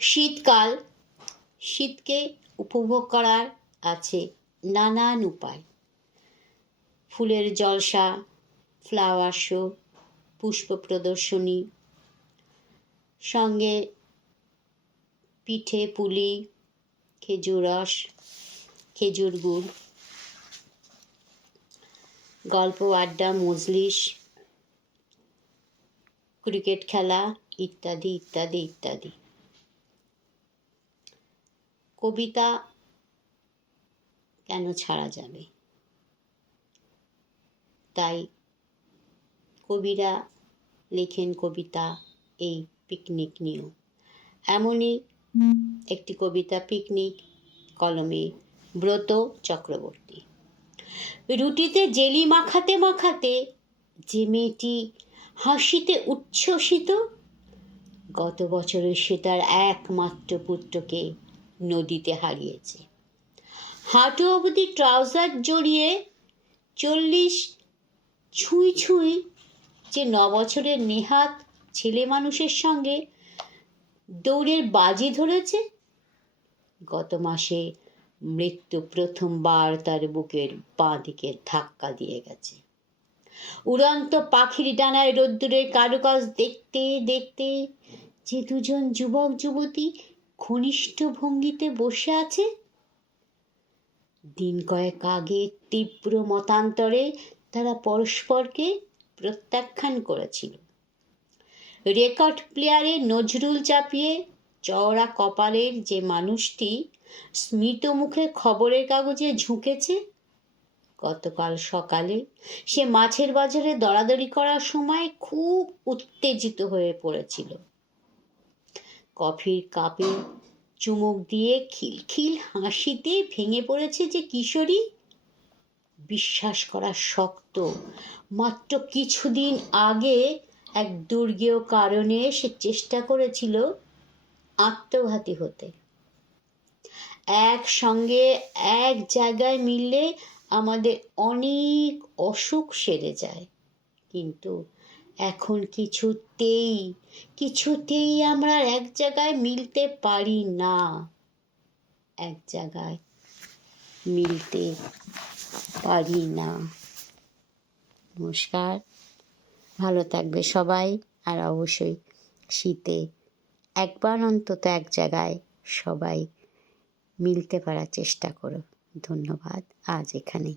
শীতকাল, শীতকে উপভোগ করার আছে নানান উপায়। ফুলের জলসা, ফ্লাওয়ার শো, পুষ্প প্রদর্শনী, সঙ্গে পিঠে পুলি, খেজুর রস, খেজুর গুড়, গল্প আড্ডা মজলিস, ক্রিকেট খেলা ইত্যাদি ইত্যাদি ইত্যাদি। কবিতা কেন ছাড়া যাবে? তাই কবিরা লেখেন কবিতা এই পিকনিক নিয়েও। এমনই একটি কবিতা পিকনিক, কলমে ব্রত চক্রবর্তী। রুটিতে জেলি মাখাতে মাখাতে যে মেয়েটি হাসিতে উচ্ছ্বসিত, গত বছরে সে তার একমাত্র পুত্রকে নদীতে হারিয়েছে। হাঁটু অবধি ট্রাউজার জড়িয়ে 40 ছুঁই ছুঁই যে 9 বছরের নেহাত ছেলে মানুষের সঙ্গে দৌড়ের বাজি ধরেছে, গত মাসে মৃত্যু প্রথমবার তার বুকের বাঁ দিকে ধাক্কা দিয়ে গেছে। উড়ন্ত পাখির ডানায় রোদ্দুরের কারুকাজ দেখতে দেখতে যে দুজন যুবক যুবতী ঘনিষ্ঠ ভঙ্গিতে বসে আছে, দিন কয়েক আগে তীব্র মতান্তরে তারা পরস্পরকে প্রত্যাখ্যান করেছিল। রেকর্ড প্লেয়ারে নজরুল চাপিয়ে চওড়া কপালের যে মানুষটি স্মিত মুখে খবরের কাগজে ঝুঁকেছে, গতকাল সকালে সে মাছের বাজারে দরাদরি করার সময় খুব উত্তেজিত হয়ে পড়েছিল। কফির কাপে চুমুক দিয়ে খিলখিল হাসিতে ভেঙে পড়েছে যে কিশোরী, বিশ্বাস করা শক্ত। মাত্র কিছুদিন আগে এক দুর্গেয় কারণে সে চেষ্টা করেছিল আত্মঘাতী হতে। একসঙ্গে এক জায়গায় মিললে আমাদের অনেক অসুখ সেরে যায়, কিন্তু এখন কিছুতেই আমরা এক জায়গায় মিলতে পারি না, এক জায়গায় মিলতে পারি না। নমস্কার, ভালো থাকবে সবাই। আর অবশ্যই শীতে একবার অন্তত এক জায়গায় সবাই মিলতে পারার চেষ্টা করো। ধন্যবাদ, আজ এখানেই।